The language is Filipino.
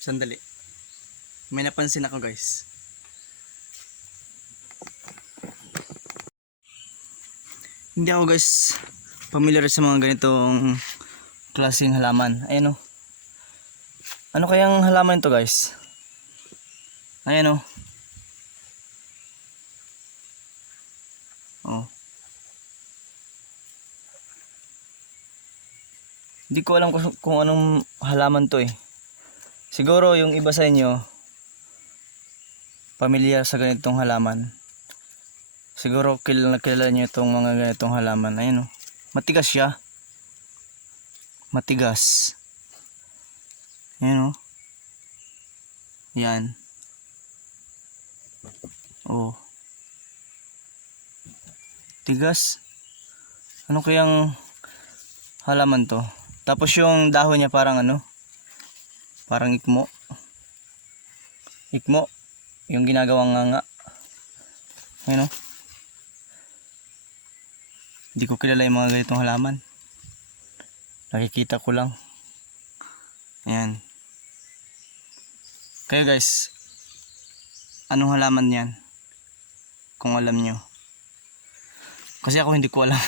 Sandali. May napansin ako guys. Hindi ako guys familiar sa mga ganitong klaseng halaman. Ayan o. Ano kayang halaman ito guys? Ayan o. Oh. Hindi ko alam kung anong halaman to eh. Siguro yung iba sa inyo pamilyar sa ganitong halaman. Siguro kilala nyo itong mga ganitong halaman. Ayan o. Matigas siya. Matigas. Ayan o. Yan. Oh. Tigas. Ano kayang halaman to? Tapos yung dahon niya parang ano? Parang ikmo. Ikmo. Yung ginagawang nga. Ayan o. Hindi ko kilala yung mga ganitong halaman. Nakikita ko lang. Ayan. Kaya guys, anong halaman yan? Kung alam nyo. Kasi ako hindi ko alam.